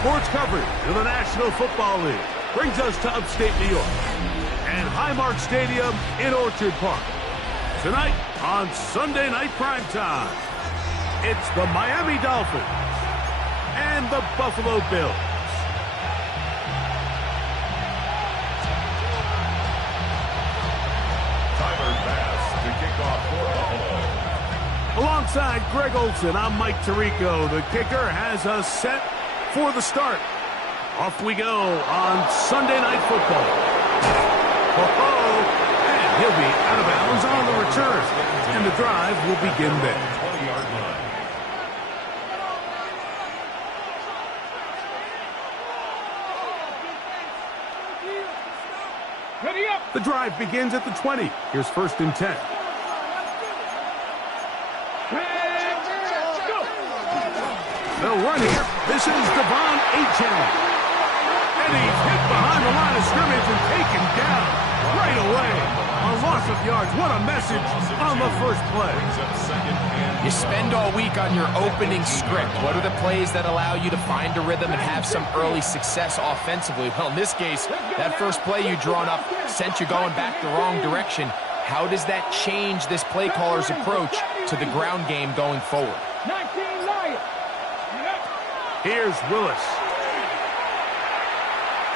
sports coverage of the National Football League brings us to upstate New York and Highmark Stadium in Orchard Park. Tonight on Sunday Night Primetime, it's the Miami Dolphins and the Buffalo Bills. Alongside Greg Olson, I'm Mike Tirico. The kicker has us set for the start. Off we go on Sunday Night Football. And he'll be out of bounds on the return. And the drive will begin there. The drive begins at the 20. Here's 1st and 10. They'll run here. This is Devon Achane. And he's hit behind the line of scrimmage and taken down right away. A loss of yards. What a message on the first play. You spend all week on your opening script. What are the plays that allow you to find a rhythm and have some early success offensively? Well, in this case, that first play you drawn up sent you going back the wrong direction. How does that change this play caller's approach to the ground game going forward? Here's Willis.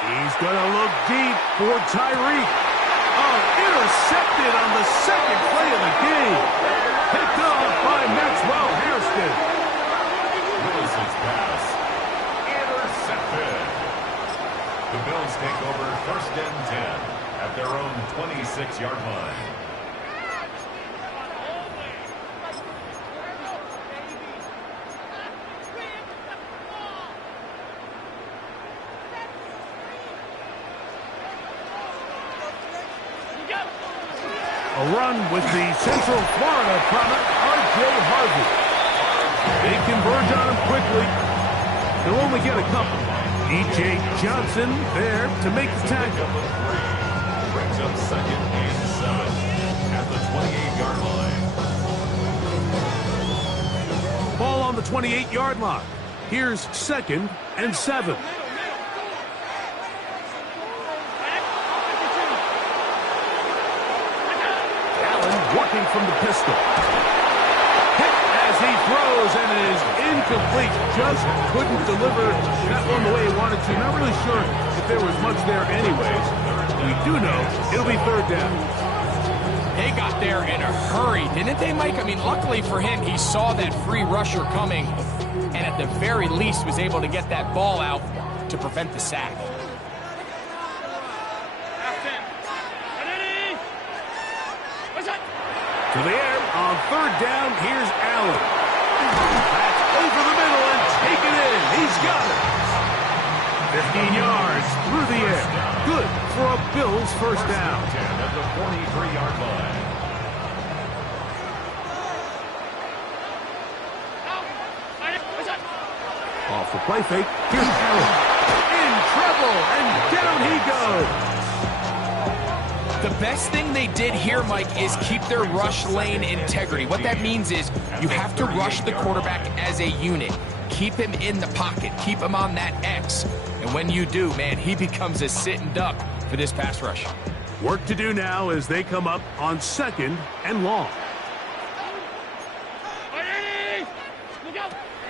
He's going to look deep for Tyreek. Oh, intercepted on the second play of the game. Picked off by Maxwell Hairston. Willis's pass intercepted. The Bills take over 1st and 10 at their own 26-yard line. A run with the Central Florida product, R.J. Harvey. They converge on him quickly. They'll only get a couple. E.J. Johnson there to make the tackle. Brings up 2nd and 7 at the 28-yard line. Ball on the 28-yard line. Here's 2nd and 7. Working from the pistol. Hit as he throws and is incomplete. Just couldn't deliver that one the way he wanted to. Not really sure if there was much there anyways. We do know it'll be 3rd down. They got there in a hurry, didn't they, Mike? I mean, luckily for him, he saw that free rusher coming and at the very least was able to get that ball out to prevent the sack. To the air on 3rd down, here's Allen. That's over the middle and taken in. He's got it. 15 yards through the air. Good for a Bills 1st down. At the 43-yard line. Off the play fake. Here's Allen. In trouble, and down he goes. The best thing they did here, Mike, is keep their rush lane integrity. What that means is you have to rush the quarterback as a unit. Keep him in the pocket. Keep him on that X. And when you do, man, he becomes a sitting duck for this pass rush. Work to do now as they come up on 2nd and long.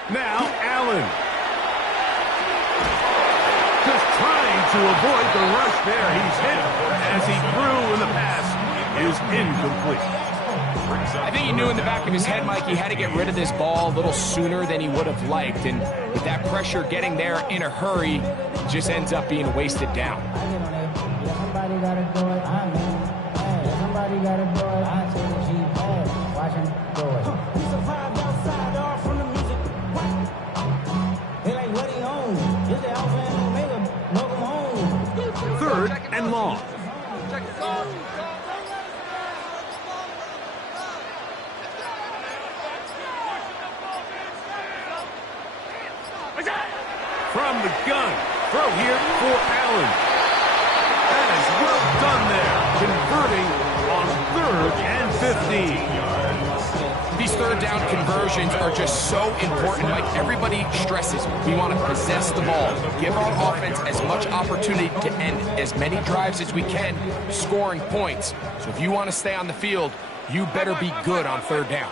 Now, Allen. Just trying to avoid the rush there. He's hit as he threw, and the pass is incomplete. I think he knew in the back of his head, Mike, he had to get rid of this ball a little sooner than he would have liked. And with that pressure getting there in a hurry, it just ends up being a wasted down. Somebody gotta do it. Somebody gotta do it. I take the G-pad. Watch him do it. He survived outside, all from the music. They like, what he own? Is the Alpha and Omega? Welcome home. 3rd and long. From the gun, throw here for Allen. That is well done there, converting on 3rd and 15. These third down conversions are just so important. Like everybody stresses, we want to possess the ball, give our offense as much opportunity to end as many drives as we can, scoring points. So if you want to stay on the field, you better be good on third down.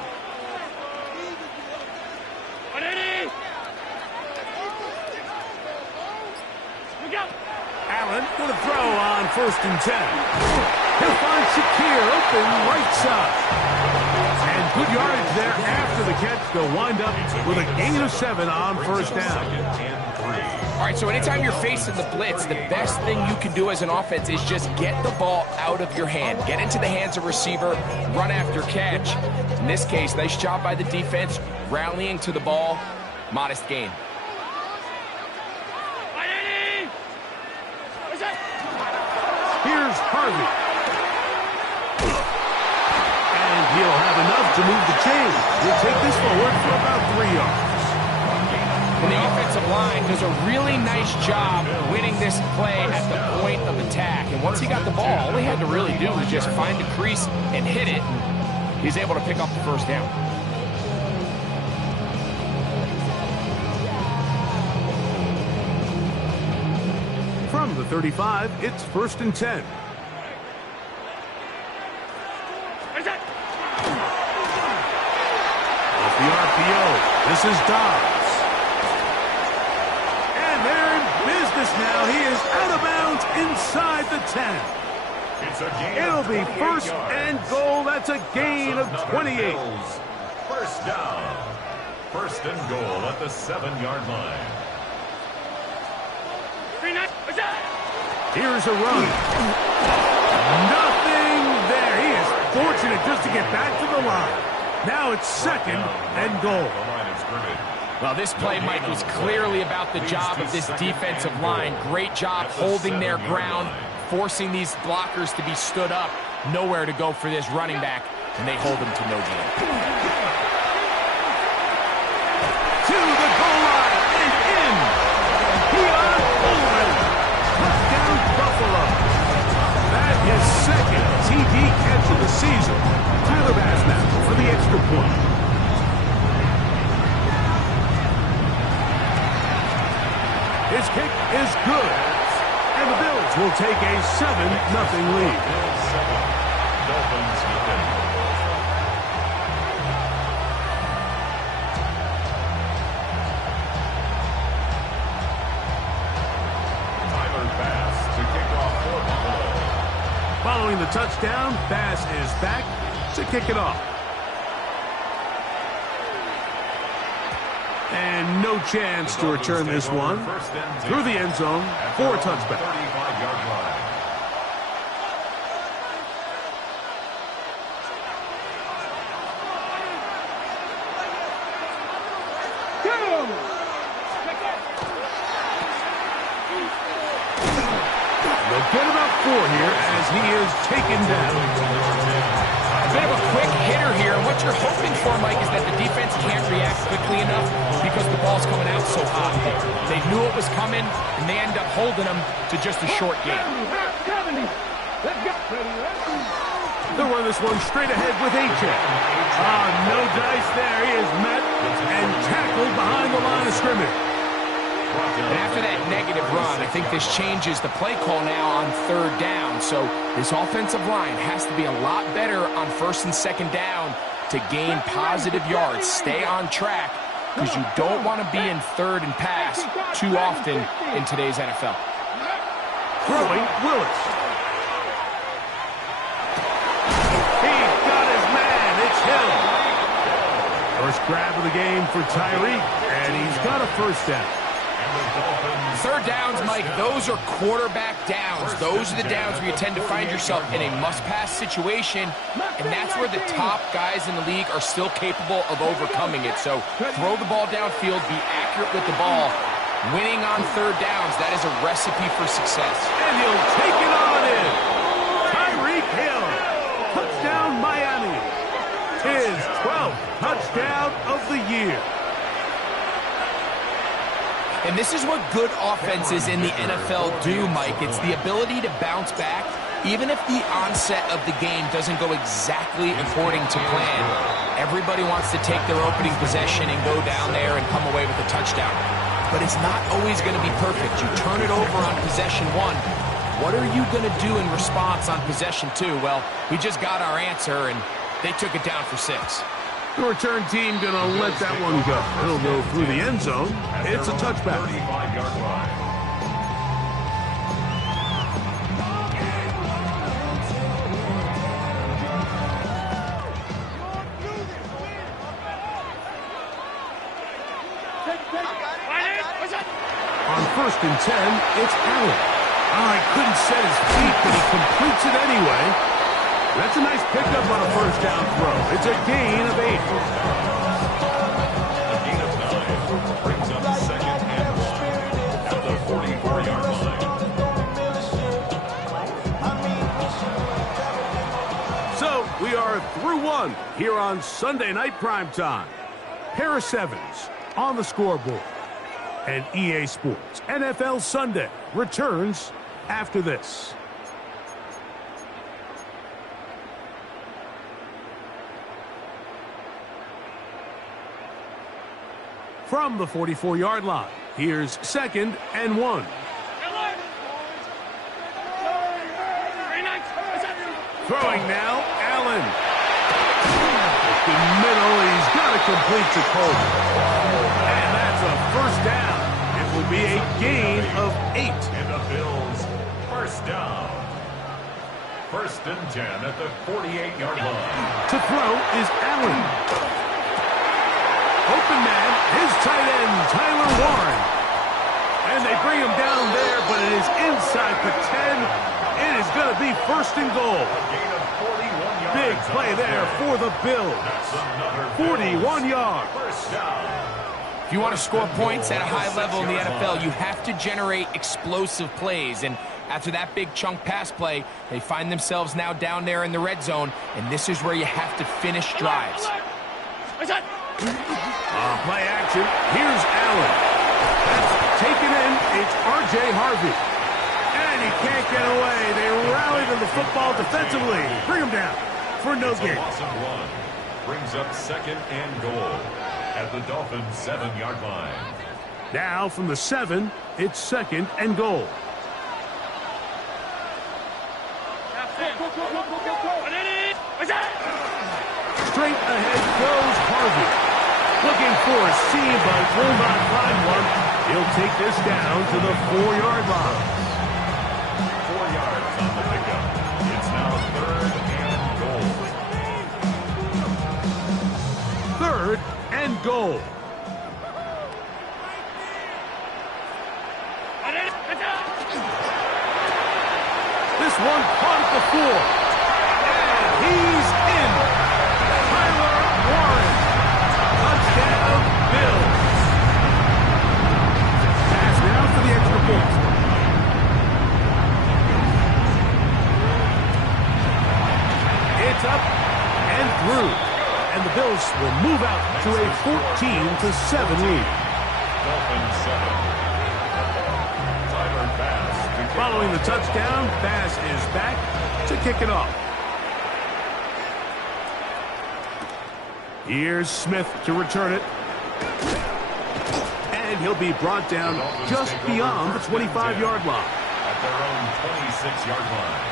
Allen with a throw on 1st and 10. He'll find Shakir open right side. And good yardage there after the catch. They'll wind up with a gain of 7 on 1st down. All right, so anytime you're facing the blitz, the best thing you can do as an offense is just get the ball out of your hand. Get into the hands of receiver, run after catch. In this case, nice job by the defense, rallying to the ball, modest gain. Here's Harvey. And he'll have enough to move the chain. He'll take this forward for about 3 yards. And the offensive line does a really nice job winning this play at the point of attack. And once he got the ball, all he had to really do was just find the crease and hit it. And he's able to pick up the 1st down. From the 35, it's 1st and 10. Off the RPO, this is Dobbs. And they're in business now. He is out of bounds inside the 10. It'll be 1st and goal. That's a gain of 28. 1st down. 1st and goal at the 7-yard line. Here's a run. Nothing there. He is fortunate just to get back to the line. Now it's 2nd and goal. Well, this play, Mike, was clearly about the job of this defensive line. Great job holding their ground, forcing these blockers to be stood up. Nowhere to go for this running back, and they hold him to no gain. To the goal line and in. Keon Coleman. Touchdown, Buffalo. That is 2nd TD catch of the season. Tyler Bass now for the extra point. His kick is good. And the Bills will take a 7-0 lead. Dolphins defense. Following the touchdown, Bass is back to kick it off. And no chance to return this one through the end zone for a touchback. They'll get about 4 here as he is taken down. A bit of a quick hitter here, and what you're hoping for, Mike, is that the defense can't react quickly enough because the ball's coming out so hot. They knew it was coming, and they end up holding them to just a short gain. They'll run this one straight ahead with A.J. No dice there. He is met and tackled behind the line of scrimmage. And after that negative run, I think this changes the play call now on 3rd down. So this offensive line has to be a lot better on 1st and 2nd down to gain positive yards. Stay on track because you don't want to be in 3rd and pass too often in today's NFL. Throwing Willis. He's got his man. It's Hill. First grab of the game for Tyreek, and he's got a 1st down. 3rd downs, Mike, those are quarterback downs. Those are the downs where you tend to find yourself in a must-pass situation, and that's where the top guys in the league are still capable of overcoming it. So throw the ball downfield, be accurate with the ball. Winning on 3rd downs, that is a recipe for success. And he'll take it on in. Tyreek Hill. Touchdown, Miami. His 12th touchdown of the year. And this is what good offenses in the NFL do, Mike. It's the ability to bounce back Even if the onset of the game doesn't go exactly according to plan, everybody wants to take their opening possession and go down there and come away with a touchdown. But it's not always going to be perfect. You turn it over on possession 1. What are you going to do in response on possession 2? Well, we just got our answer, and they took it down for 6. The return team going to let that one go. It'll go through the end zone. It's a touchback. 35-yard line. On 1st and 10, it's Allen. Oh, he couldn't set his feet, but he completes it anyway. That's a nice pickup on a first down throw. It's a gain of 8. A gain of 9 brings up 2nd and 1 at the 44-yard line. So we are through 1 here on Sunday Night Primetime. Pair of 7s on the scoreboard. And EA Sports NFL Sunday returns after this. From the 44-yard line, here's 2nd and 1. Throwing now, Allen. The middle, he's got to complete to Coleman. And that's a first down. It will be a gain of 8. And the Bills, first down. 1st and 10 at the 48-yard line. To throw is Allen. Open man, his tight end, Tyler Warren. And they bring him down there, but it is inside the 10. It is going to be 1st and goal. A gain of 41 yards. Big play there for the Bills. That's another 41 yards. First down. If you want to score points at a high level in the NFL, you have to generate explosive plays. And after that big chunk pass play, they find themselves now down there in the red zone, and this is where you have to finish drives. Play action. Here's Allen. That's taken in. It's R.J. Harvey. And he can't get away. They rally to the football defensively. Bring him down for no gain. Loss of 1 brings up 2nd and goal at the Dolphins' 7-yard line. Now from the 7, it's 2nd and goal. Straight ahead goes Harvey. Looking for a seam, but will not find one. He'll take this down to the 4-yard line. 4 yards on the pickup. It's now 3rd and goal. 3rd and goal. This one caught at the 4. And he's in. Tyler Warren. Touchdown, Bills. Pass now for the extra point. It's up and through. And the Bills will move out to a 14-7 lead. Dolphins 7. Tyler Bass. Following the touchdown, Bass is back to kick it off. Here's Smith to return it. And he'll be brought down just beyond the 25-yard line. At their own 26-yard line.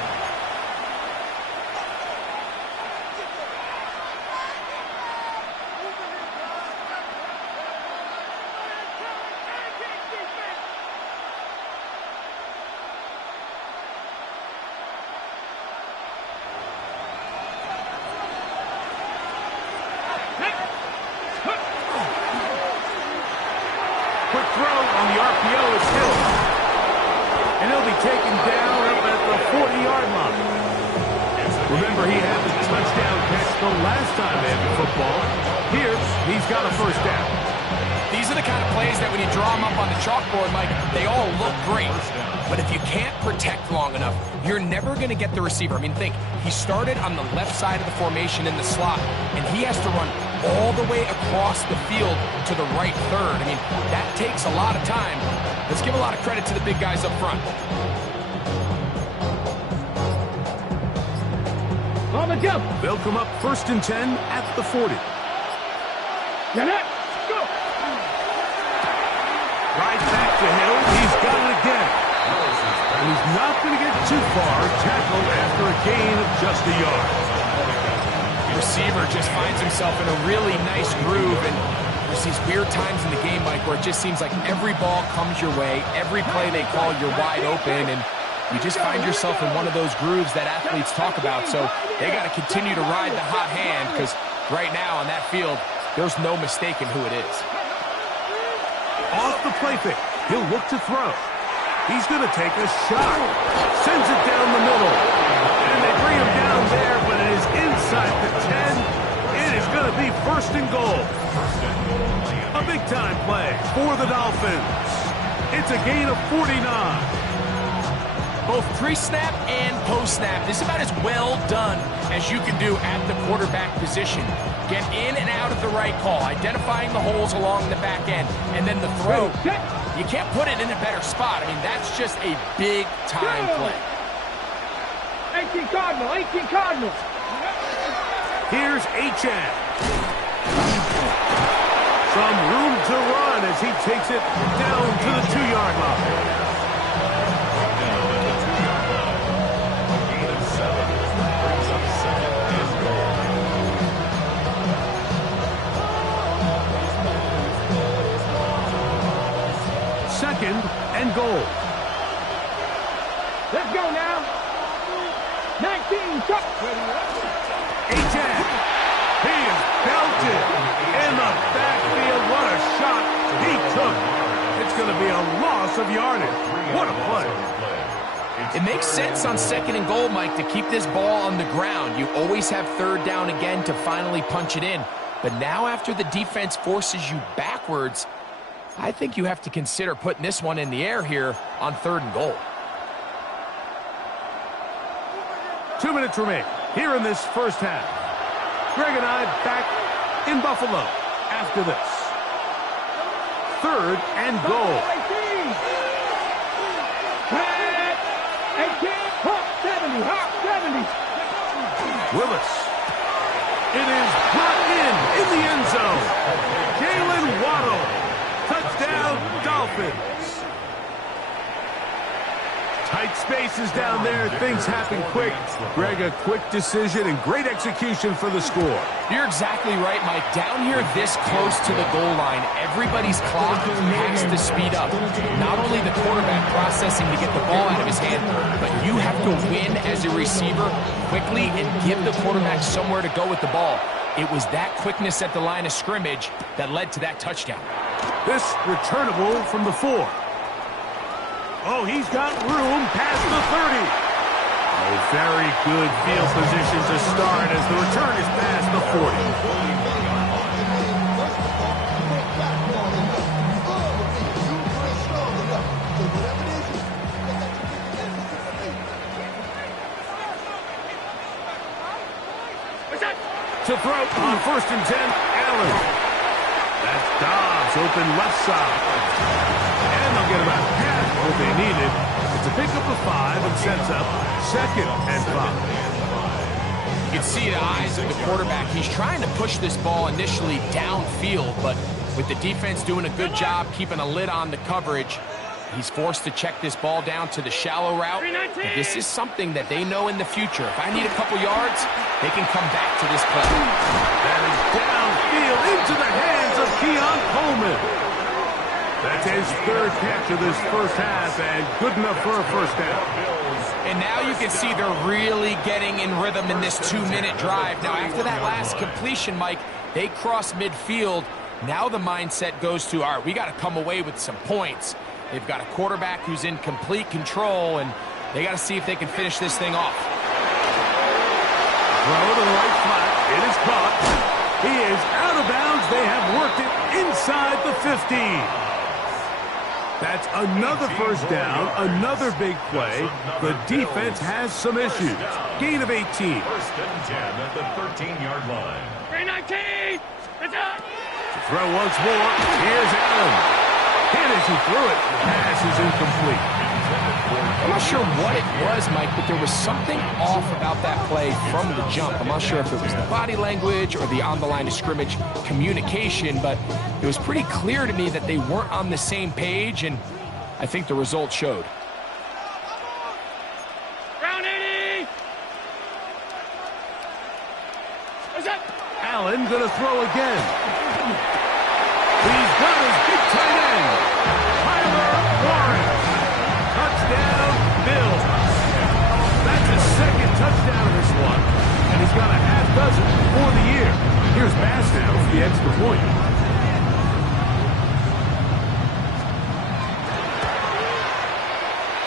Quick throw on the RPO is Hill. And he'll be taken down up at the 40-yard line. Remember, he had the touchdown catch the last time they had the football. Here, he's got a first down. These are the kind of plays that when you draw them up on the chalkboard, Mike, they all look great. But if you can't protect long enough, you're never going to get the receiver. I mean, think, he started on the left side of the formation in the slot, and he has to run all the way across the field to the right third. I mean, that takes a lot of time. Let's give a lot of credit to the big guys up front. On the jump. They'll come up 1st and 10 at the 40. Get it. Go. Right back to Hill. He's got it again. And he's not going to get too far. Tackled after a gain of just a yard. Receiver just finds himself in a really nice groove, and there's these weird times in the game, Mike, where it just seems like every ball comes your way, every play they call, you're wide open, and you just find yourself in one of those grooves that athletes talk about. So they got to continue to ride the hot hand, because right now on that field, there's no mistaking who it is. Off the play fake. He'll look to throw. He's going to take a shot. Sends it down the middle. And they bring him down there, but it is inside the 10. It is going to be 1st and goal. A big-time play for the Dolphins. It's a gain of 49. Both pre-snap and post-snap, this is about as well done as you can do at the quarterback position. Get in and out of the right call, identifying the holes along the back end, and then the throw. You can't put it in a better spot. I mean, that's just a big-time play. 18 Cardinal, 18 Cardinal. Here's H.N. Some room to run as he takes it down to the 2-yard line. Second and goal. Let's go now. 19, chuck. H.N. He is belted in the backfield. What a shot he took. It's going to be a loss of yardage. What a play. It makes sense on 2nd and goal, Mike, to keep this ball on the ground. You always have 3rd down again to finally punch it in. But now after the defense forces you backwards, I think you have to consider putting this one in the air here on 3rd and goal. 2 minutes remain here in this first half. Greg and I back in Buffalo after this. 3rd and goal. 18, hop 70, hop 70. Willis. It is brought in the end zone. Jalen Waddle. Touchdown, Dolphins. Tight spaces down there. Things happen quick. Greg, a quick decision and great execution for the score. You're exactly right, Mike. Down here this close to the goal line, everybody's clock has to speed up. Not only the quarterback processing to get the ball out of his hand, but you have to win as a receiver quickly and give the quarterback somewhere to go with the ball. It was that quickness at the line of scrimmage that led to that touchdown. This returnable from the 4. Oh, he's got room past the 30. Oh, very good field position to start as the return is past the 40. To throw on 1st and 10, Allen. That's Dobbs, open left side. And they'll get about half what they needed. It's a pickup of 5 and sets up 2nd and 5. You can see the eyes of the quarterback. He's trying to push this ball initially downfield, but with the defense doing a good job keeping a lid on the coverage, he's forced to check this ball down to the shallow route. This is something that they know in the future. If I need a couple yards, they can come back to this play. That is downfield into the hands of Keon Coleman. That's his 3rd catch of this first half, and good enough for a first down. And now you can see they're really getting in rhythm in this 2-minute drive. Now, after that last completion, Mike, they cross midfield. Now the mindset goes to, all right, we got to come away with some points. They've got a quarterback who's in complete control, and they got to see if they can finish this thing off. Throw to the right flat. It is caught. He is out of bounds. They have worked it inside the 50. That's another first down, another big play. The defense has some issues. Gain of 18. 1st and 10 at the 13-yard line. 19, it's up. To throw once more. Here's Allen. Hit as he threw it. Pass is incomplete. I'm not sure what it was, Mike, but there was something off about that play from the jump. I'm not sure if it was the body language or the on-the-line of scrimmage communication, but it was pretty clear to me that they weren't on the same page, and I think the result showed. Allen gonna throw again. He's got his big tight end, Tyler Warren. Touchdown, Bills. That's his second touchdown of this one, and he's got a half dozen for the year. Here's Bass now for the extra point.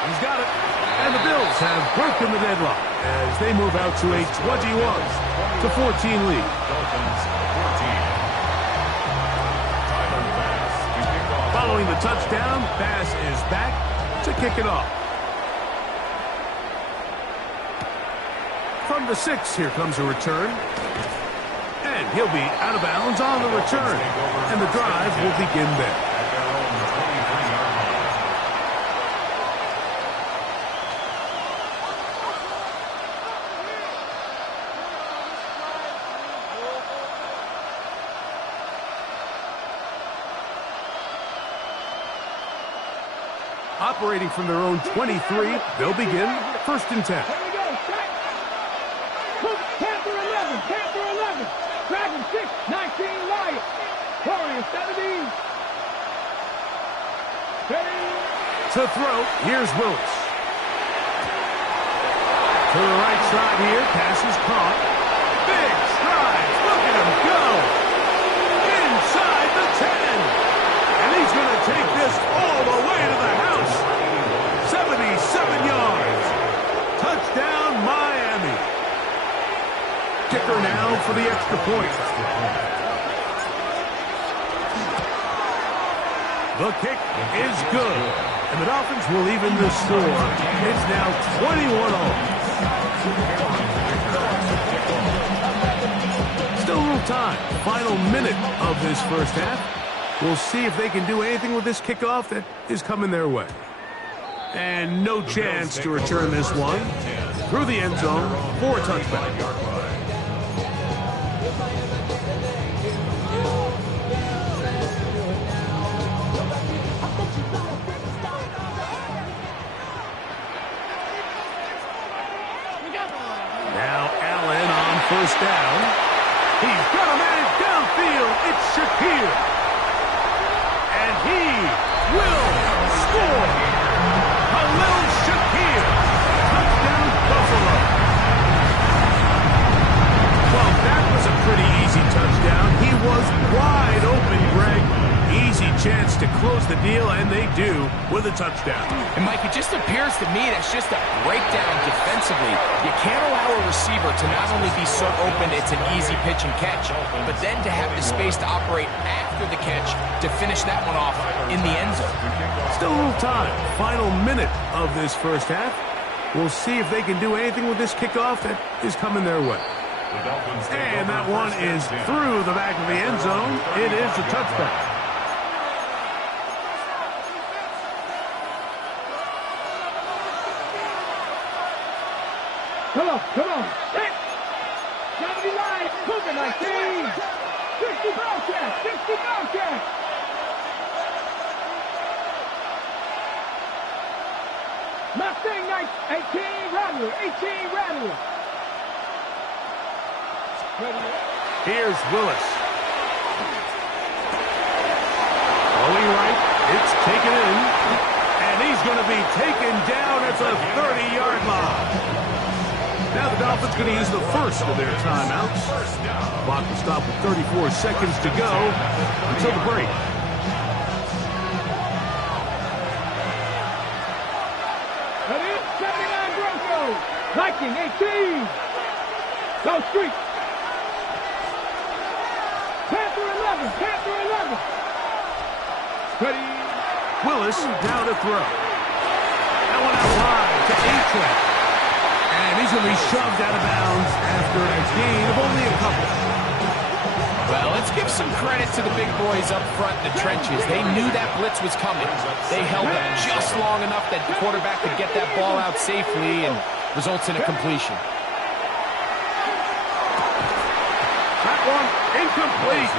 He's got it, and the Bills have broken the deadlock as they move out to a 21-14 lead. Dolphins 14. Following the touchdown, Bass is back to kick it off. From the 6, here comes a return. And he'll be out of bounds on the return. And the drive will begin there. At their own 23-yard line. Operating from their own 23, they'll begin 1st and 10. Here we go. Panther 11. Panther 11. Dragon 6. 19 Lions. Warriors 17. Ready. To throw, here's Willis. To the right side here, pass is caught. Big strides, look at him go. Inside the 10. And he's going to take this all the way to the house. 77 yards. Touchdown, Miami. Kicker now for the extra point. The kick is good. And the Dolphins will even the score. It's now 21-all. Still a little time. Final minute of this first half. We'll see if they can do anything with this kickoff that is coming their way. And no chance to return this one through the end zone for a touchback. Now Allen on 1st down. He's got a man downfield. It's Shakir. And he will score. Khalil Shakir. Touchdown, Buffalo. Well, that was a pretty easy touchdown. He was wide open, Greg. Easy chance to close the deal, and they do with a touchdown. And, Mike, it just appears to me that's just a breakdown defensively. You can't allow a receiver to not only be so open it's an easy pitch and catch, but then to have the space to operate after the catch to finish that one off in the end zone. Still a little time. Final minute of this first half. We'll see if they can do anything with this kickoff that is coming their way. And that one is through the back of the end zone. It is a touchback. Come on. Hit. 79. Cougar 19. 60 Bobcat. 60 Bobcat. Mustang 18 Rattler. 18 Rattler. Here's Willis. Going right. It's taken in. And he's going to be taken down at the 30-yard line. Now the Dolphins going to use the first of their timeouts. Clock will stop with 34 seconds to go until the break. That is 79 Broncos. Viking 18. Go Street. Panther 11. Panther 11. Ready. Willis now to throw. That one out wide to A-Track. And he's going to be shoved out of bounds after a gain of only a couple. Well, let's give some credit to the big boys up front in the trenches. They knew that blitz was coming. They held up just long enough that the quarterback could get that ball out safely and results in a completion. That one incomplete.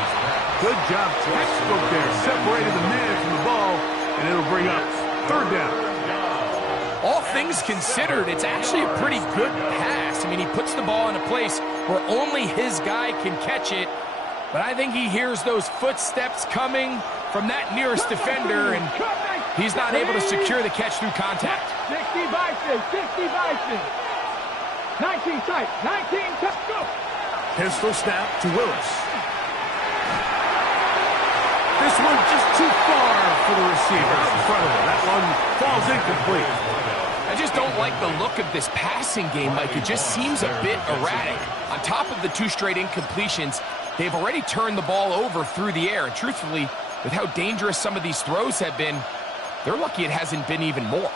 Good job, textbook there. Separated the man from the ball, and it'll bring up third down. All things considered, it's actually a pretty good pass. I mean, he puts the ball in a place where only his guy can catch it. But I think he hears those footsteps coming from that nearest defender, and he's not able to secure the catch through contact. 60 Bison, 60 Bison. 19 tight, 19 tight, go. Pistol snap to Willis. This one just too far for the receiver in front of him. That one falls incomplete. I just don't like the look of this passing game, Mike. It just seems a bit erratic. On top of the 2 straight incompletions, they've already turned the ball over through the air. And truthfully, with how dangerous some of these throws have been, they're lucky it hasn't been even more.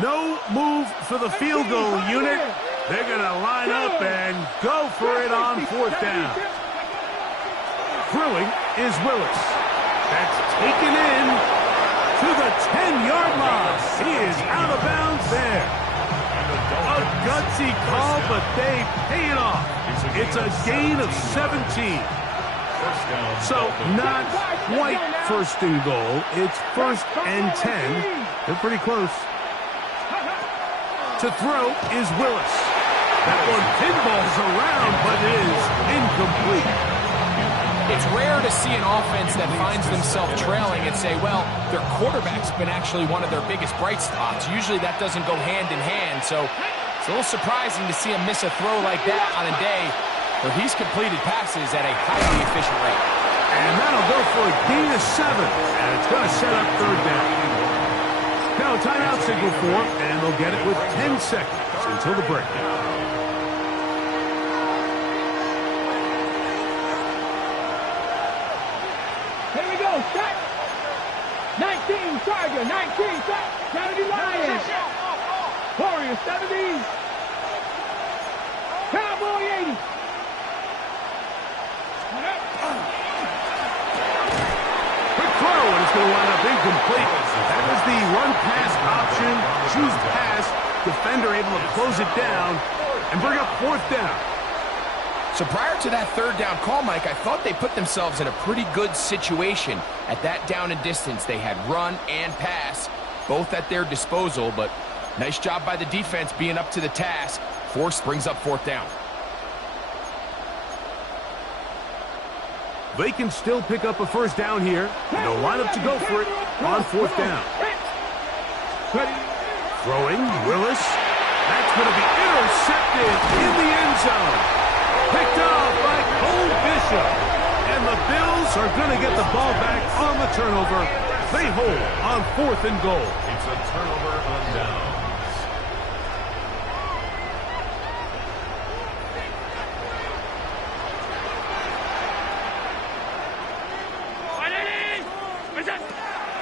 No move for the field goal unit. They're going to line up and go for it on 4th down. Throwing is Willis. That's taken in to the 10-yard line. He is out of bounds there. A gutsy call, but they pay it off. It's a gain of 17. So not quite 1st and goal. It's 1st and 10. They're pretty close. To throw is Willis. That one pinballs around, but is incomplete. It's rare to see an offense that finds themselves trailing and say, well, their quarterback's been actually one of their biggest bright spots. Usually that doesn't go hand in hand, so it's a little surprising to see him miss a throw like that on a day where he's completed passes at a highly efficient rate. And that'll go for a gain of 7, and it's going to set up 3rd down. Now timeout signal for, and they'll get it with 10 seconds until the break. Here we go, set. 19 Tiger, 19 set. 70 Lions. Warriors 70. Cowboy 80. Quick throw, and it's going to wind up incomplete. That was the run-pass option. Choose pass. Defender able to close it down and bring up 4th down. So prior to that 3rd down call, Mike, I thought they put themselves in a pretty good situation. At that down and distance, they had run and pass, both at their disposal, but nice job by the defense being up to the task. Force brings up 4th down. They can still pick up a 1st down here, and they'll line up to go for it on 4th down. Throwing, Willis. That's going to be intercepted in the end zone. Picked off by Cole Bishop. And the Bills are going to get the ball back on the turnover. They hold on 4th and goal. It's a turnover on downs.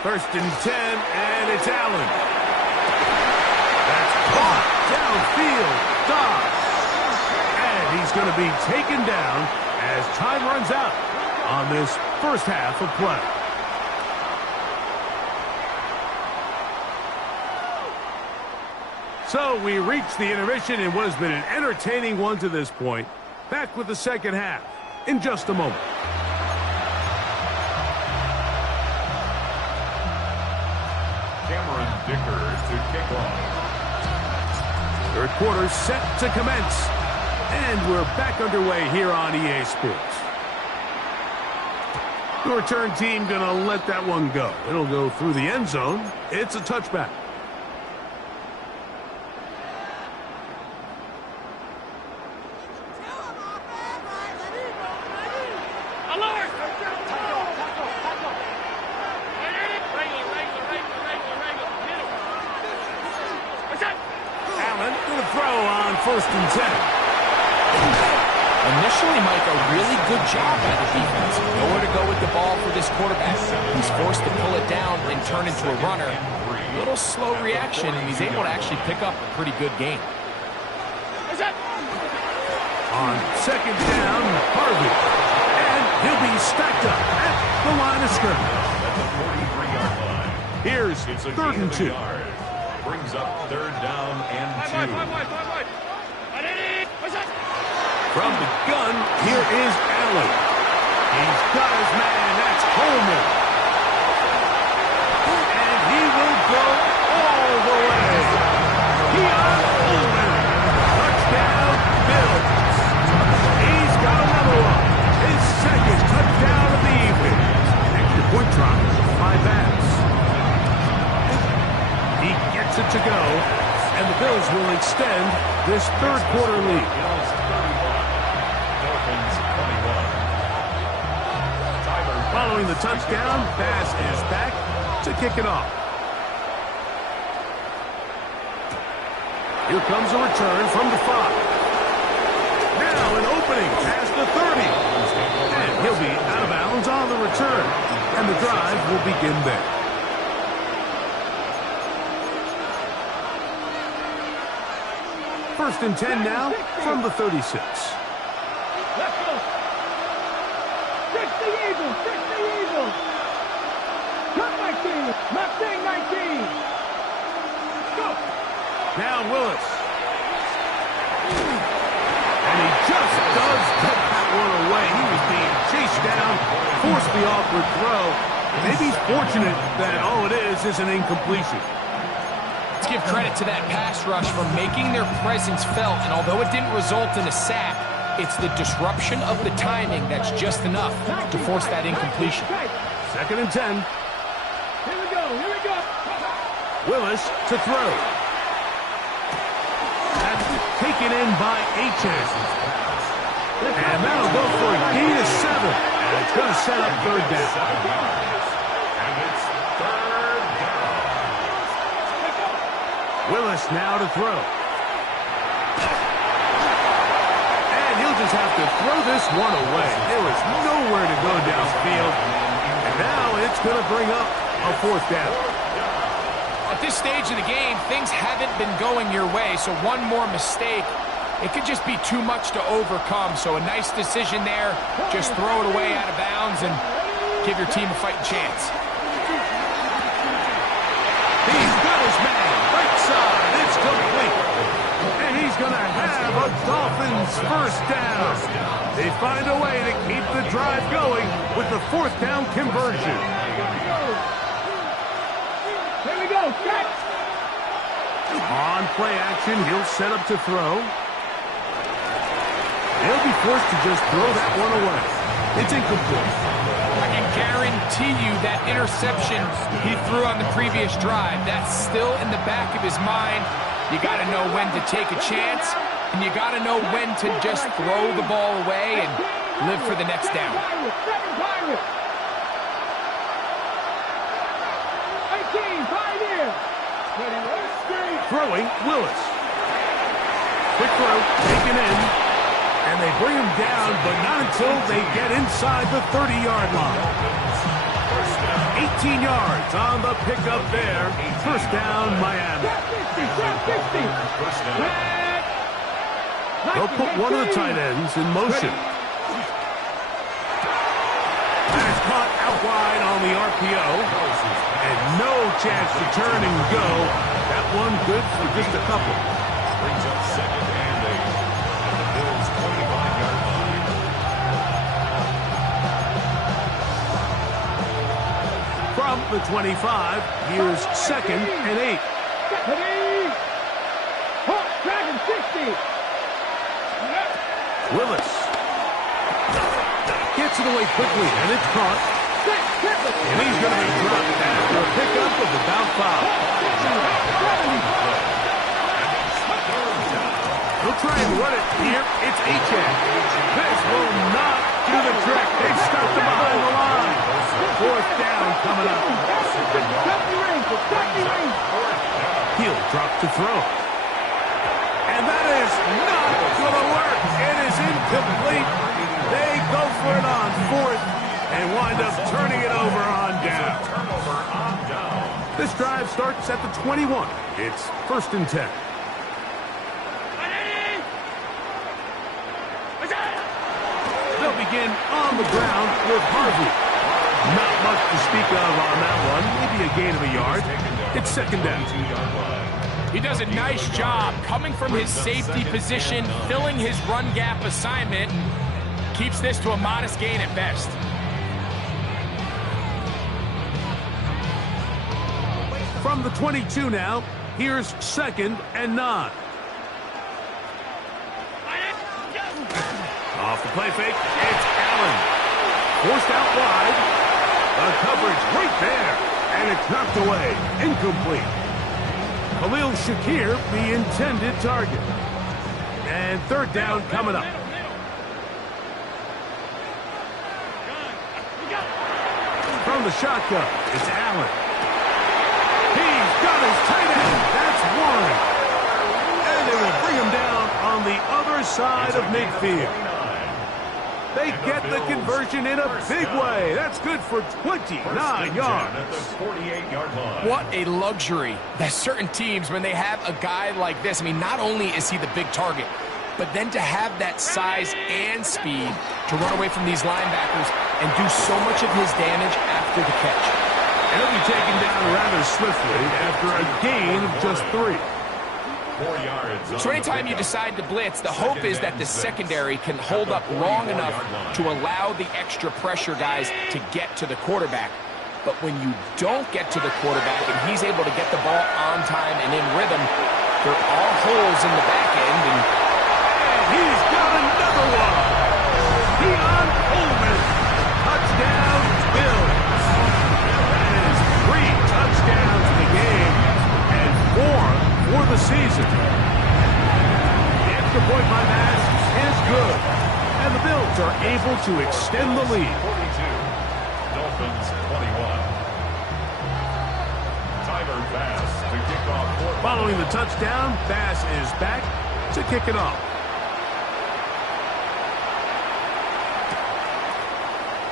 First and 10, and it's Allen. That's caught downfield. Dobbs. And he's going to be taken down as time runs out on this 1st half of play. So we reach the intermission in what has been an entertaining one to this point. Back with the 2nd half in just a moment. 3rd quarter set to commence. And we're back underway here on EA Sports. The return team going to let that one go. It'll go through the end zone. It's a touchback. Allen going to throw on 1st and 10. Initially, Mike, a really good job by the defense. Nowhere to go with the ball for this quarterback. He's forced to pull it down and turn into a runner. A little slow reaction, and he's able to actually pick up a pretty good game. On second down, Harvey. And he'll be stacked up at the line of scrimmage. Here's 3rd and 2. Brings up 3rd down and 2. From the gun, here is Allen. He's got his man. That's Coleman. And he will go all the way. Keon Coleman. Touchdown, Bills. He's got another one. His 2nd touchdown of the evening. Extra point try by Bass. He gets it to go. And the Bills will extend this 3rd quarter lead. Following the touchdown, Bass is back to kick it off. Here comes a return from the 5. Now an opening past the 30. And he'll be out of bounds on the return. And the drive will begin there. First and 10 now from the 36. Let's go. Fix the Eagles. Fix the Eagles. Cut 19. Mustang 19. Go. Now Willis. And he just does get that one away. He was being chased down, forced the awkward throw. Maybe he's fortunate that all it is an incompletion. Let's give credit to that pass rush for making their presence felt, and although it didn't result in a sack, it's the disruption of the timing that's just enough to force that incompletion. 2nd and 10. Here we go. Here we go. Willis to throw. That's taken in by Achane. And that'll go for a gain of 7. And it's going to set up 3rd down. And it's 3rd down. Willis now to throw. And he'll just have to throw this one away. There was nowhere to go downfield. And now it's going to bring up a 4th down. At this stage of the game, things haven't been going your way, so one more mistake, it could just be too much to overcome. So a nice decision there. Just throw it away out of bounds and give your team a fighting chance. He's got his man. Right side. It's complete. And he's going to have a Dolphins 1st down. They find a way to keep the drive going with the 4th down conversion. Here we go. Catch. On play action, he'll set up to throw. He'll be forced to just throw that one away. It's incomplete. I can guarantee you that interception he threw on the previous drive, that's still in the back of his mind. You got to know when to take a chance, and you got to know when to just throw the ball away and live for the next down. Throwing, Willis. Quick throw, taken in. And they bring him down, but not until they get inside the 30-yard line. 18 yards on the pickup there. 1st down, Miami. They'll put one of the tight ends in motion. And it's caught out wide on the RPO. And no chance to turn and go. That one good for just a couple. Brings up 2nd and 8. And the Bills' 25-yard line. From the 25, here's 2nd and 8. Dragon 60. Willis gets it away quickly, and it's caught. And he's going to be dropped after a pickup of about 5. He'll try and run it here. It's Achane. This will not do the trick. They've stopped him behind the line. 4th down coming up. He'll drop to throw. And that is not going to work. It is incomplete. They go for it on fourth and wind up turning it over on down. This drive starts at the 21. It's 1st and 10. They'll begin on the ground with Harvey. Not much to speak of on that one. Maybe a gain of a yard. It's 2nd down. He does a nice job coming from his safety position, filling his run gap assignment, keeps this to a modest gain at best. From the 22 now, here's 2nd and 9. Off the play fake, it's Allen. Forced out wide. The coverage right there, and it's knocked away. Incomplete. Khalil Shakir, the intended target. And 3rd down coming up. From the shotgun, it's Allen. He's got his tight end. That's one. And they will bring him down on the other side of midfield. They get the conversion in a big way. That's good for 29 yards. What a luxury that certain teams, when they have a guy like this, I mean, not only is he the big target, but then to have that size and speed to run away from these linebackers and do so much of his damage after the catch. And he'll be taken down rather swiftly after a gain of just 3. 4 yards. So anytime you decide to blitz, the hope is that the secondary can hold up long enough to allow the extra pressure guys to get to the quarterback. But when you don't get to the quarterback and he's able to get the ball on time and in rhythm, there are holes in the back end. And he's got another one. Keon Coleman. Touchdown, Bills. That is 3 touchdowns in the game and 4 for the season. The extra point by Bass is good. And the Bills are able to extend the lead. 42. Dolphins 21. Tyler Bass to kick off. Following the touchdown, Bass is back to kick it off.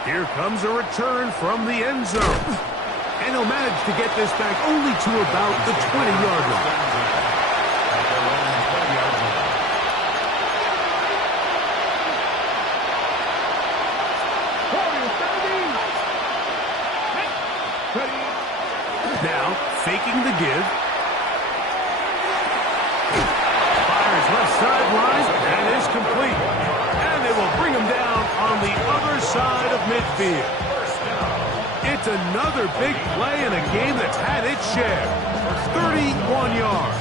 Here comes a return from the end zone. And he'll manage to get this back only to about the 20-yard line. Now, faking the give. Fires left sideline and is complete. And they will bring him down on the other side of midfield. It's another big play in a game that's had its share. 31 yards.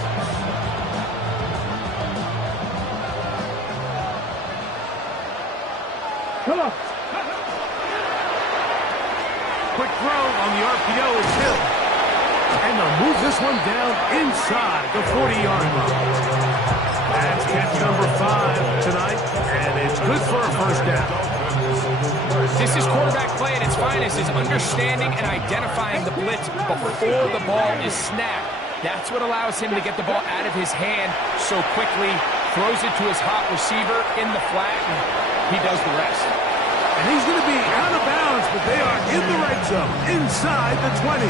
Come on. Quick throw on the RPO is Hill. And they'll move this one down inside the 40-yard line. That's catch number 5 tonight, and it's good for a 1st down. this is quarterback play at its finest, is understanding and identifying the blitz before the ball is snapped. That's what allows him to get the ball out of his hand so quickly, throws it to his hot receiver in the flat, and he does the rest. And he's going to be out of bounds, but they are in the red zone, inside the 20.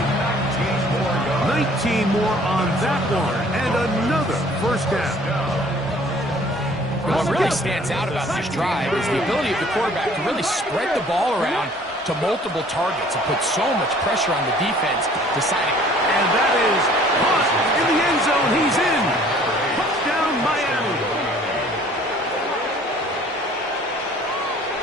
19 more on that one, and another 1st down. What really stands out about this drive is the ability of the quarterback to really spread the ball around to multiple targets and put so much pressure on the defense, deciding. And that is caught in the end zone. He's in. Touchdown, Miami.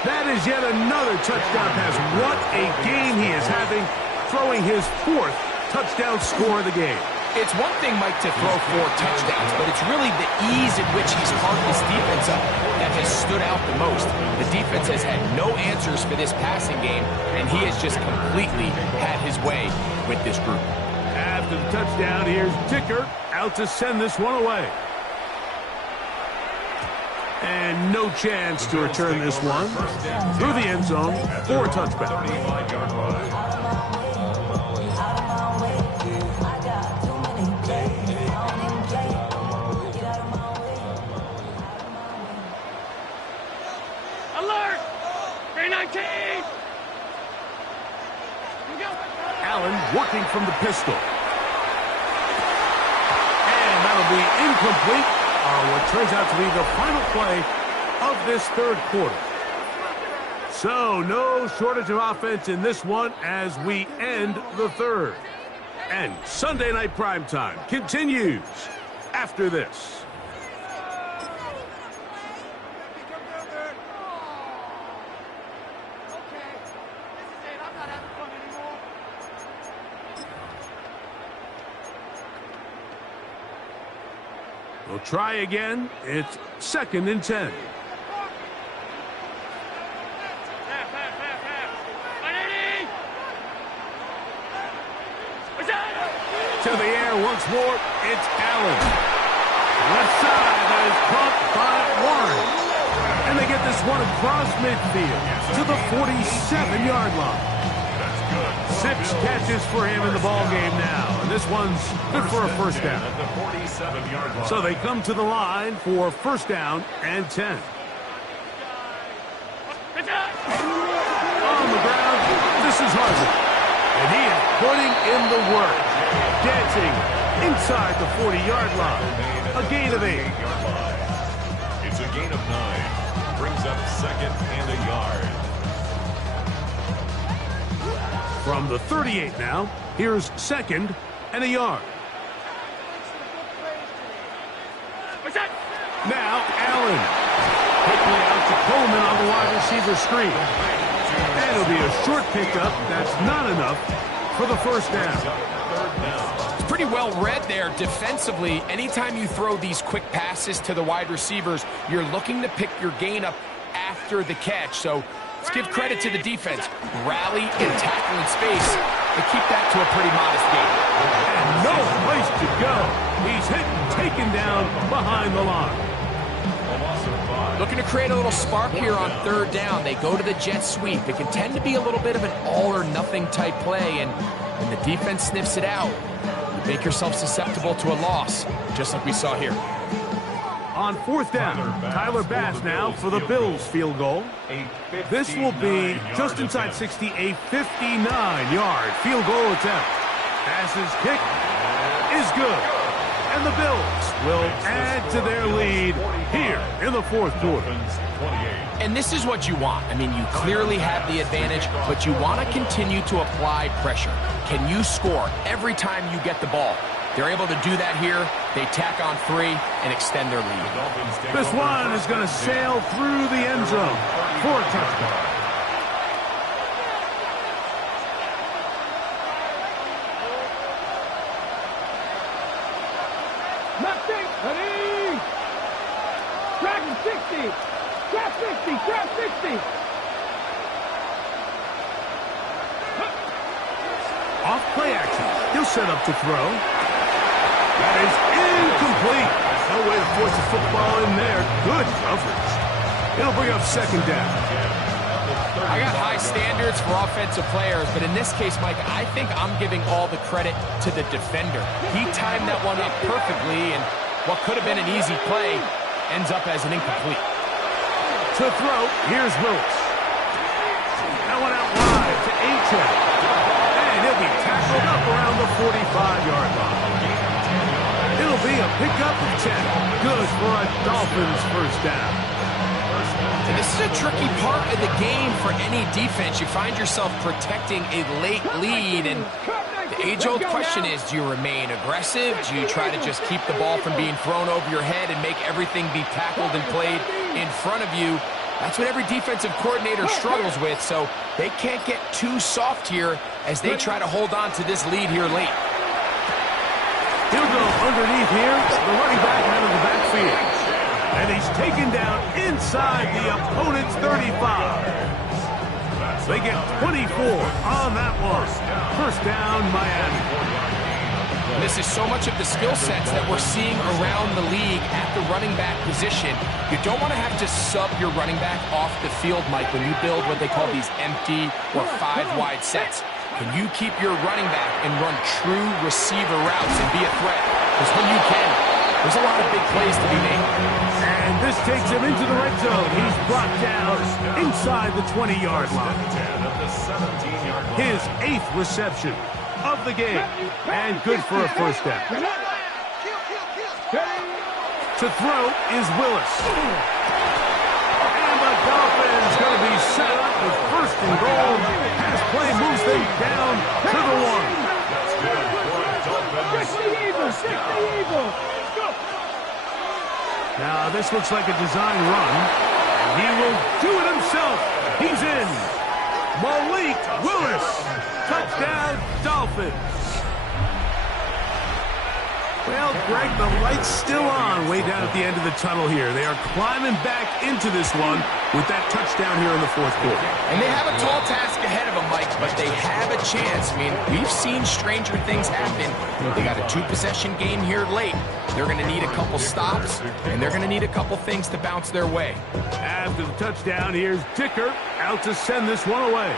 That is yet another touchdown pass. What a game he is having, throwing his 4th touchdown score of the game. It's one thing, Mike, to throw 4 touchdowns, but it's really the ease in which he's parked this defense up that has stood out the most. The defense has had no answers for this passing game, and he has just completely had his way with this group. After the touchdown, here's Dicker out to send this one away. And no chance to return this one through the end zone for a touchback. 19! Allen working from the pistol. And that'll be incomplete on what turns out to be the final play of this third quarter. So, no shortage of offense in this one as we end the third. And Sunday Night Primetime continues after this. We'll try again. It's 2nd and 10. To the air once more. It's Allen. Left side, that is caught by Warren. And they get this one across midfield to the 47-yard line. 6 catches for him in the ball game now. And this one's good for a first down. So they come to the line for 1st down and 10. On the ground, this is Harvey. And he is putting in the work. Dancing inside the 40-yard line. A gain of 8. It's a gain of 9. Brings up 2nd and a yard. From the 38 now, here's 2nd and a yard. Now Allen. Quickly out to Coleman on the wide receiver screen. And it'll be a short pickup. That's not enough for the 1st down. It's pretty well read there defensively. Anytime you throw these quick passes to the wide receivers, you're looking to pick your gain up after the catch. So let's give credit to the defense. Rally and tackle in space. They keep that to a pretty modest gain. And no place to go. He's hit and taken down behind the line. Looking to create a little spark here on 3rd down. They go to the jet sweep. It can tend to be a little bit of an all-or-nothing type play, and when the defense sniffs it out, you make yourself susceptible to a loss, just like we saw here. On 4th down, Tyler Bass now for the Bills field goal. This will be just inside 60, a 59-yard field goal attempt. Bass's kick is good. And the Bills will add to their lead here in the 4th quarter. And this is what you want. I mean, you clearly have the advantage, but you want to continue to apply pressure. Can you score every time you get the ball? They're able to do that here. They tack on 3 and extend their lead. This one is going to sail through the end zone for a touchdown. Nothing. Ready. Dragon 60. Trap 60. Trap 60. Off play action. He'll set up to throw. That is incomplete. No way to force a football in there. Good coverage. It'll bring up 2nd down. I got high standards for offensive players, but in this case, Mike, I think I'm giving all the credit to the defender. He timed that one up perfectly, and what could have been an easy play ends up as an incomplete. To throw, here's Lewis. That one out wide to Achane. And he'll be tackled up around the 45-yard line. It'll be a pickup of 10. Good for a Dolphins 1st down. And this is a tricky part of the game for any defense. You find yourself protecting a late lead, and the age-old question is, do you remain aggressive? Do you try to just keep the ball from being thrown over your head and make everything be tackled and played in front of you? That's what every defensive coordinator struggles with, so they can't get too soft here as they try to hold on to this lead here late. He'll go underneath here, the running back out of the backfield. And he's taken down inside the opponent's 35. They get 24 on that one. 1st down, Miami. This is so much of the skill sets that we're seeing around the league at the running back position. You don't want to have to sub your running back off the field, Mike, when you build what they call these empty or 5-wide sets. Can you keep your running back and run true receiver routes and be a threat? Because when you can, there's a lot of big plays to be made. And this takes him into the red zone. He's brought down inside the 20-yard line. His 8th reception of the game. And good for a first down. To throw is Willis. And the Dolphins going to be set up with first and goal. Pass play moves them down to the 1. Now this looks like a design run. And he will do it himself. He's in. Malik Willis. Touchdown, Dolphins. Well, Greg, the light's still on way down at the end of the tunnel here. They are climbing back into this one with that touchdown here in the fourth quarter. And they have a tall task ahead of them, Mike, but they have a chance. I mean, we've seen stranger things happen. They got a 2-possession game here late. They're going to need a couple stops, and they're going to need a couple things to bounce their way. After the touchdown, here's Dicker out to send this one away.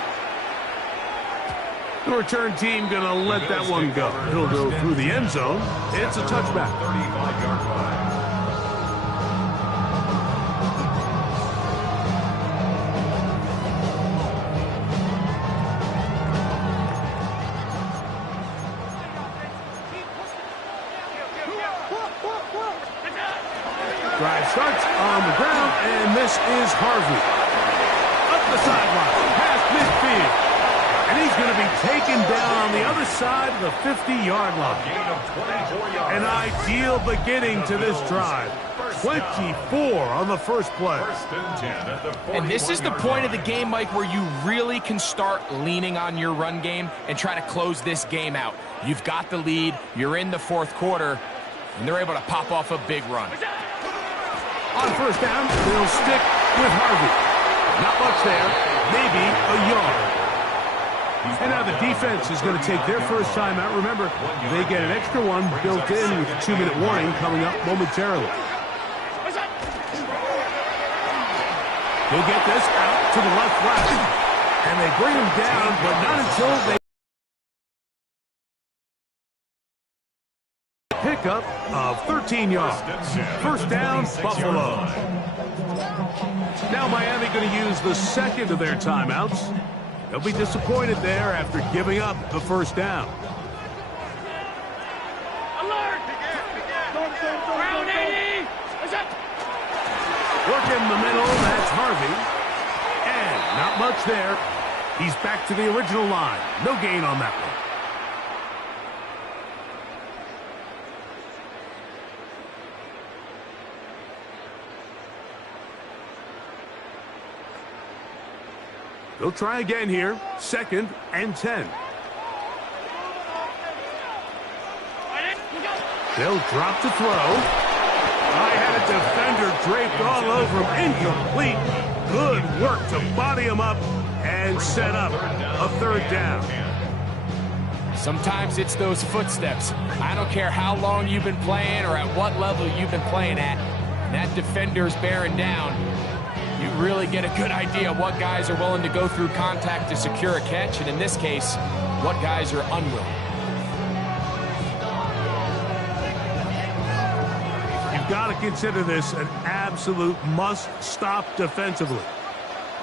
The return team going to let that one go. It'll go through the end zone. It's a touchback. 35-yard line. Drive starts on the ground, and this is Harvey. Up the sideline, past midfield. And he's going to be taken down on the other side of the 50-yard line. An ideal beginning to this drive. 24 on the first play. And this is the point of the game, Mike, where you really can start leaning on your run game and try to close this game out. You've got the lead, you're in the fourth quarter, and they're able to pop off a big run. On first down, they'll stick with Harvey. Not much there, maybe a yard. And now the defense is going to take their first timeout. Remember, they get an extra one built in with a 2-minute warning coming up momentarily. He'll get this out to the left. And they bring him down, but not until they pick up of 13 yards. First down, Buffalo. Now Miami going to use the second of their timeouts. They'll be disappointed there after giving up the first down. Alert! Round 80! Work in the middle, that's Harvey. And not much there. He's back to the original line. No gain on that one. They'll try again here. 2nd and 10. They'll drop to throw. I had a defender draped all over him. Incomplete. Good work to body him up and set up a third down. Sometimes it's those footsteps. I don't care how long you've been playing or at what level you've been playing at. And that defender's bearing down. You really get a good idea of what guys are willing to go through contact to secure a catch, and in this case, what guys are unwilling. You've got to consider this an absolute must-stop defensively.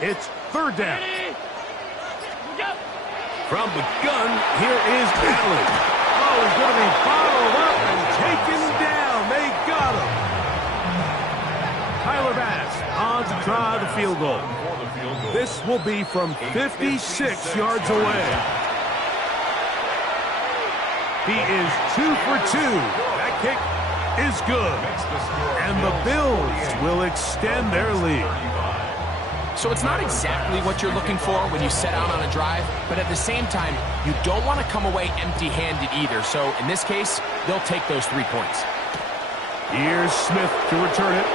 It's third down. From the gun, here is Allen. Oh, he's going to be bottled up and taken down. They got him. Tyler Bass on to try the field goal. This will be from 56 yards away. He is 2 for 2. That kick is good. And the Bills will extend their lead. So it's not exactly what you're looking for when you set out on a drive, but at the same time, you don't want to come away empty-handed either. So in this case, they'll take those 3 points. Here's Smith to return it.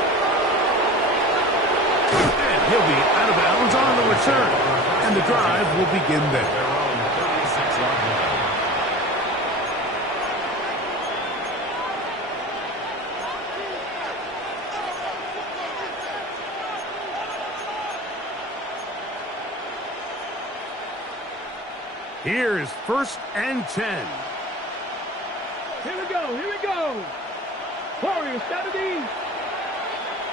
And he'll be out of bounds on the return. And the drive will begin there. Here's 1st and 10. Here we go. Warriors 70.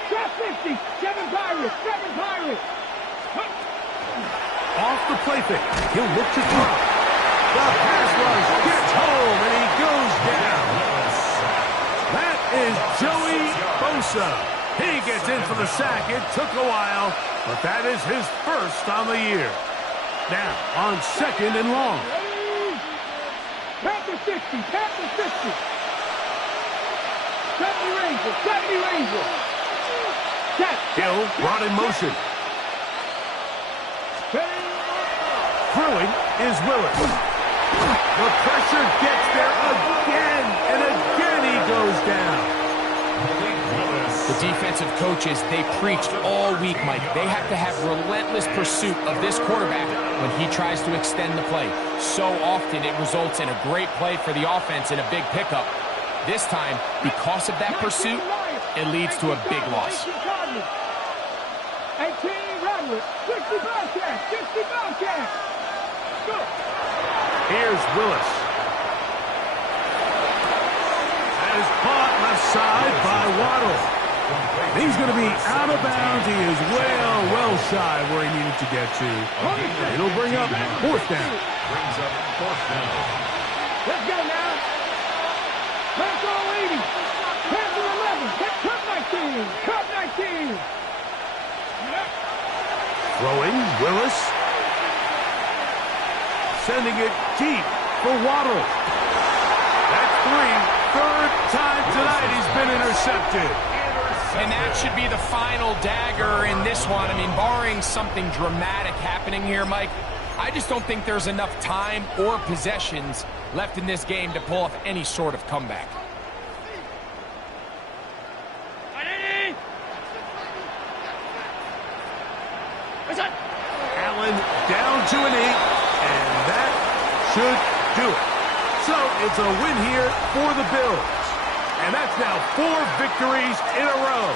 Drop 50. 7 Pirates. 7 Pirates. Off the play fake. He'll look to throw. The pass rush gets home, and he goes down. That is Joey Bosa. He gets in for the sack. It took a while, but that is his first on the year. Now, on 2nd and long. Panther 60. Panther 60. 70 Rangers. 70 Rangers. Hill brought in motion. Throwing is Willis. The pressure gets there again, and again he goes down. The defensive coaches, they preached all week, Mike. They have to have relentless pursuit of this quarterback when he tries to extend the play. So often it results in a great play for the offense and a big pickup. This time, because of that pursuit, it leads to a big loss. 18 Redwood. 60 Bobcats. 60 Bobcats. Here's Willis. That is caught left side by Waddle. He's going to be out of bounds. He is well shy where he needed to get to. It'll bring up 4th down. Brings up 4th down. Let's go now. Panther 80. Panther 11. Cup 19. Cup 19. Throwing, Willis. Sending it deep for Waddle. That's 3. 3rd time tonight he's been intercepted. And that should be the final dagger in this one. I mean, barring something dramatic happening here, Mike, I just don't think there's enough time or possessions left in this game to pull off any sort of comeback. Allen down to an 8, and that should do it. So it's a win here for the Bills. And that's now 4 victories in a row.